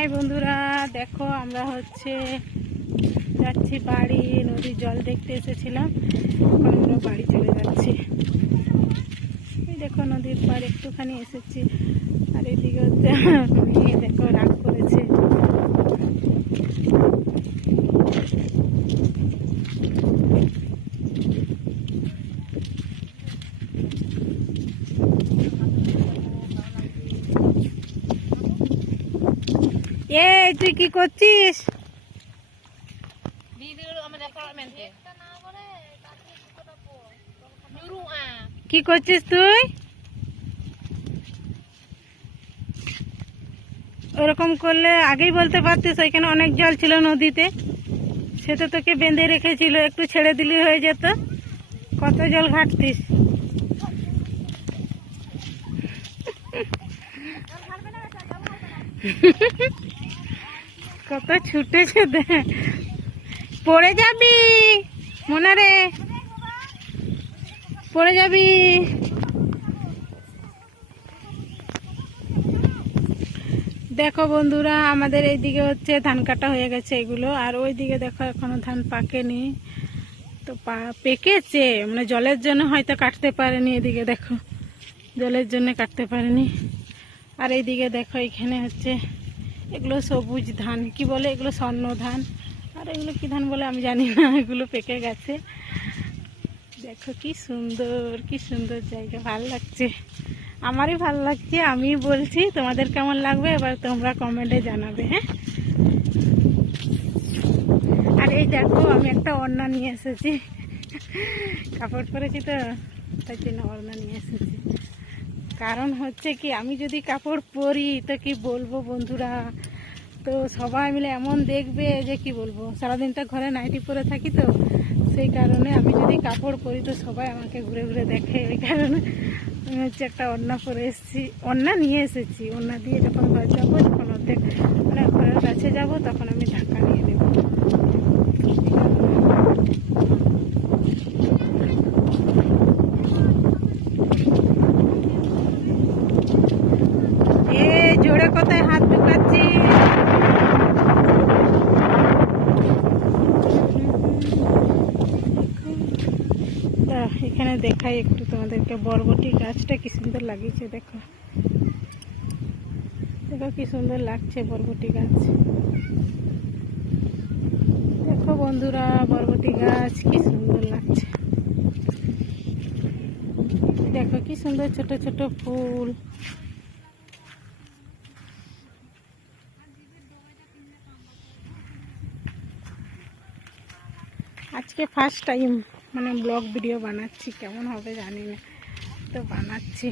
High বন্ধুরা, দেখো আমরা হচ্ছে যাচ্ছি বাড়ি, নদীর জল দেখতে এসেছিলাম, আমরা বাড়ি চলে যাচ্ছি। এই দেখো নদীর পাড় একটুখানি এসেছি, আর এদিকে হচ্ছে মেয়ে দেখো রাগ করেছে এ তুই কি করছিস. কি করছিস তুই? ওরকম করলে আগেই বলতে পারতিস, ওইখানে অনেক জল ছিল নদীতে। সে তো তোকে বেঁধে রেখেছিল, একটু ছেড়ে দিলে হয়ে যেত। কত জল ঘাটতিস। কত ছুটেছে পড়ে যাবি মনে রে পড়ে যাবি। দেখো বন্ধুরা, আমাদের এইদিকে হচ্ছে ধান কাটা হয়ে গেছে এগুলো, আর ওই দিকে দেখো এখনও ধান পাকেনি। তো পেকেছে মানে জলের জন্য হয়তো কাটতে পারেনি এদিকে, দেখো। জলের জন্য কাটতে পারেনি। আর এইদিকে দেখো এখানে হচ্ছে এগুলো সবুজ ধান, কি বলে এগুলো স্বর্ণ ধান? আর এগুলো কি ধান বলে আমি জানি না, এগুলো পেকে গেছে। দেখো কি সুন্দর কি সুন্দর জায়গা, ভালো লাগছে। আমারই ভালো লাগছে আমি বলছি, তোমাদের কেমন লাগবে? এবার তোমরা কমেন্টে জানাবে হ্যাঁ? আর এই দেখো, আমি একটা ওড়না নিয়ে এসেছি। কাপড় পরেছি তো, তাই জন্য ওড়না নিয়ে এসেছি। কারণ হচ্ছে কি, আমি যদি কাপড় পরি, তো কি বলব বন্ধুরা? তো সবাই মিলে এমন দেখবে যে কি বলব সারাদিনটা ঘরে নাইটি পরে থাকি তো, সেই কারণে আমি যদি কাপড় পরি, তো সবাই আমাকে ঘুরে ঘুরে দেখে। ওই কারণে আমি হচ্ছে একটা ওড়না পরে এসেছি ওড়না নিয়ে এসেছি। ওড়না দিয়ে যখন ঘর যাব, যখন অর্ধেক মানে ঘরের কাছে যাব, তখন আমি ঢাকা নিয়ে নেব এ জোরে কোথায় হাত ঢুকাচ্ছি তা এখানে দেখাই একটু তোমাদেরকে। বরবটি গাছটা কি সুন্দর লাগিয়েছে, দেখো। দেখো কি সুন্দর লাগছে বরবটি গাছ। দেখো বন্ধুরা, বরবটি গাছ কি সুন্দর লাগছে। দেখো কি সুন্দর ছোট ছোট ফুল। আজকে ফার্স্ট টাইম মানে ব্লগ ভিডিও বানাচ্ছি, কেমন হবে জানি না। তো বানাচ্ছি।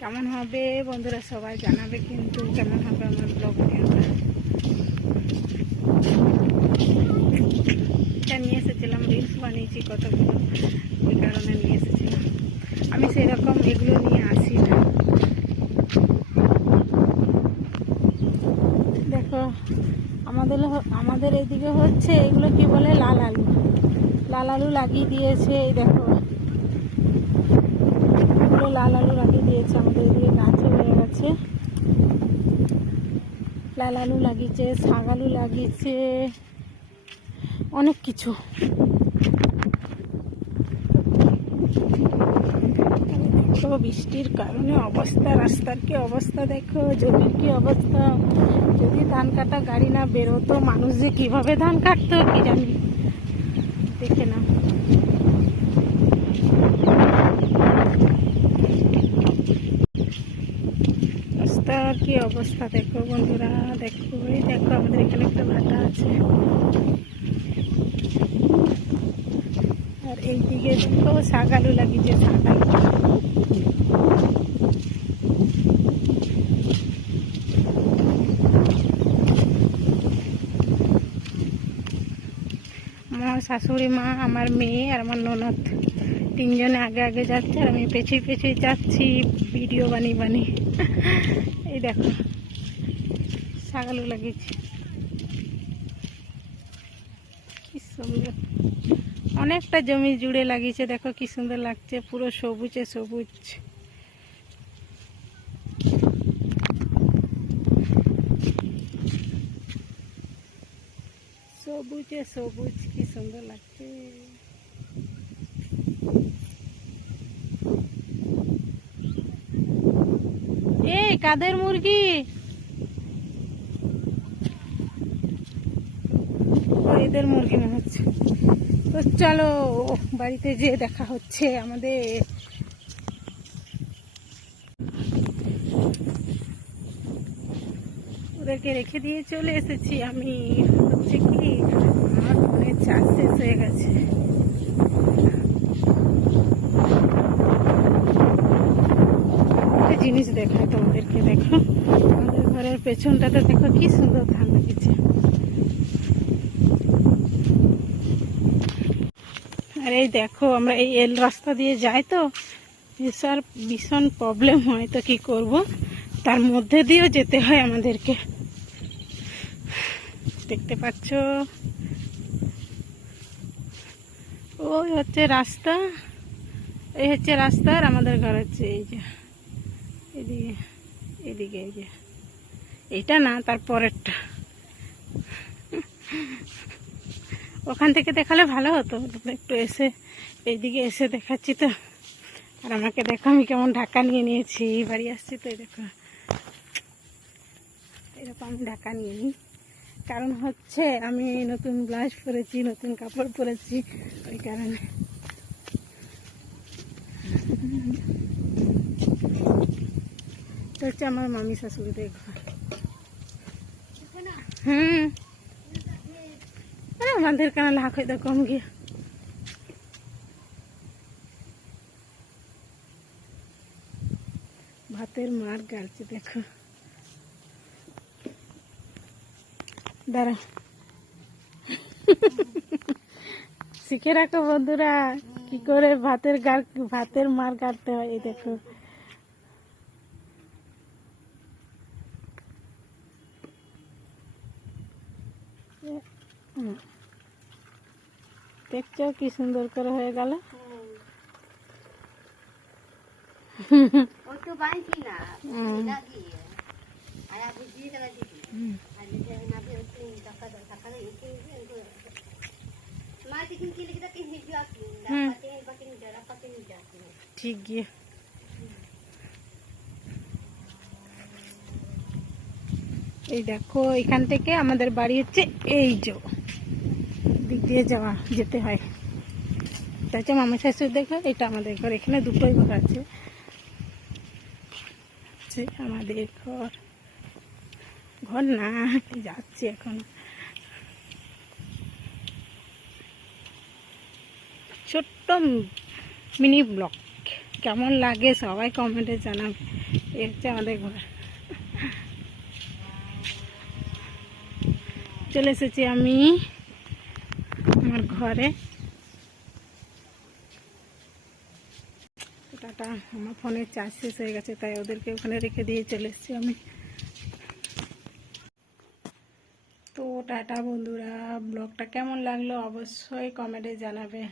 কেমন হবে বন্ধুরা সবাই জানাবে, কিন্তু কেমন হবে আমার ব্লগ ভিডিওটা? নিয়ে এসেছিলাম রিলস বানিয়েছি কতগুলো, ওই কারণে নিয়ে এসেছিলাম। আমি সেরকম এগুলো নিয়ে আসি না। দেখো, আমাদের আমাদের এদিকে হচ্ছে এগুলো কি বলে? লাল আলু। লাল আলু লাগিয়ে দিয়েছে, এই দেখো। এগুলো লাল আলু লাগিয়ে দিয়েছে, আমাদের এদিকে গাছ হয়ে গেছে। লাল আলু লাগিয়েছে শাক আলু লাগিয়েছে, অনেক কিছু। দেখো, বৃষ্টির কারণে অবস্থা, রাস্তার কি অবস্থা দেখো, জমির কি অবস্থা। যদি ধান কাটা গাড়ি না বেরোতো, মানুষ যে কীভাবে ধান কাটতো, কি জানি। দেখে না রাস্তার কি অবস্থা দেখো বন্ধুরা, দেখো, এই দেখো আমাদের এখানে একটা ভাটা আছে। আর এইদিকে দেখো শাক লাগিয়েছে, শাক আমার শাশুড়ি মা, আমার মেয়ে আর আমার ননদ। তিনজনে আগে আগে যাচ্ছে আর আমি পেছিয়ে পেছিয়ে যাচ্ছি ভিডিও বানিয়ে বানিয়ে। এই দেখো, ছাগলও লাগিয়েছি। কি সুন্দর। অনেকটা জমি জুড়ে লাগিয়েছে, দেখো কি সুন্দর লাগছে, পুরো সবুজে সবুজ। সবুজে সবুজ। সুন্দর লাগছে। এই, কাদের মুরগি? এদের মুরগি মনে হচ্ছে। তো চলো, বাড়িতে যে দেখা হচ্ছে আমাদের। ওদেরকে রেখে দিয়ে চলে এসেছি আমি। হচ্ছে কি? চার্জ শেষ হয়ে গেছে। একটা জিনিস দেখায় তোমাদেরকে দেখো আমাদের ঘরের পেছনটাতে দেখো কি সুন্দর ধান লেগেছে আর এই দেখো, আমরা এই এল রাস্তা দিয়ে যাই তো এসার ভীষণ প্রবলেম হয় তো কি করব? তার মধ্যে দিয়েও যেতে হয় আমাদেরকে। দেখতে পাচ্ছ? ওই হচ্ছে রাস্তা। এই হচ্ছে রাস্তা আর আমাদের ঘর হচ্ছে এই যে। এদিকে এদিকে এই যে। এইটা না, তার পরেরটা। ওখান থেকে দেখালে ভালো হতো একটু এসে এইদিকে এসে দেখাচ্ছি তো। আর আমাকে দেখো, আমি কেমন ঢাকা নিয়ে নিয়েছি। বাড়ি আসছি তো, এই দেখো। এরকম ঢাকা নিয়ে নিই। কারণ হচ্ছে আমি নতুন ব্লাউজ পরেছি, নতুন কাপড় পরেছি, ওই কারণে। হচ্ছে আমার মামি হুম। আরে আমাদের কেন লাখ হয়তো কম গিয়ে? ভাতের মার গালছে দেখো। দাঁড়া। শিখে রাখো বন্ধুরা কি করে ভাতের গাল ভাতের মার কাটতে হয় এই দেখো। দেখছ কি সুন্দর করে হয়ে গেল? বাঁধি না ঠিক গিয়ে এই দেখো, এখান থেকে আমাদের বাড়ি হচ্ছে এই যে, দিক দিয়ে যাওয়া, যেতে হয়। এটা মামা শাশুর দেখো এটা আমাদের ঘর। এখানে দুটোই ঘর আছে। আমাদের ঘর। ঘর না যাচ্ছে এখন। ছোট্ট মিনি ব্লক কেমন লাগে সবাই কমেন্টে জানাবে। এই হচ্ছে আমাদের ঘর। চলে এসেছি আমি আমার ঘরে। টাটা, আমার ফোনের চার্জ শেষ হয়ে গেছে, তাই ওদেরকে ওখানে রেখে দিয়ে চলে এসেছি আমি তো টাটা বন্ধুরা। ব্লগটা কেমন লাগল অবশ্যই কমেন্টে জানাবে।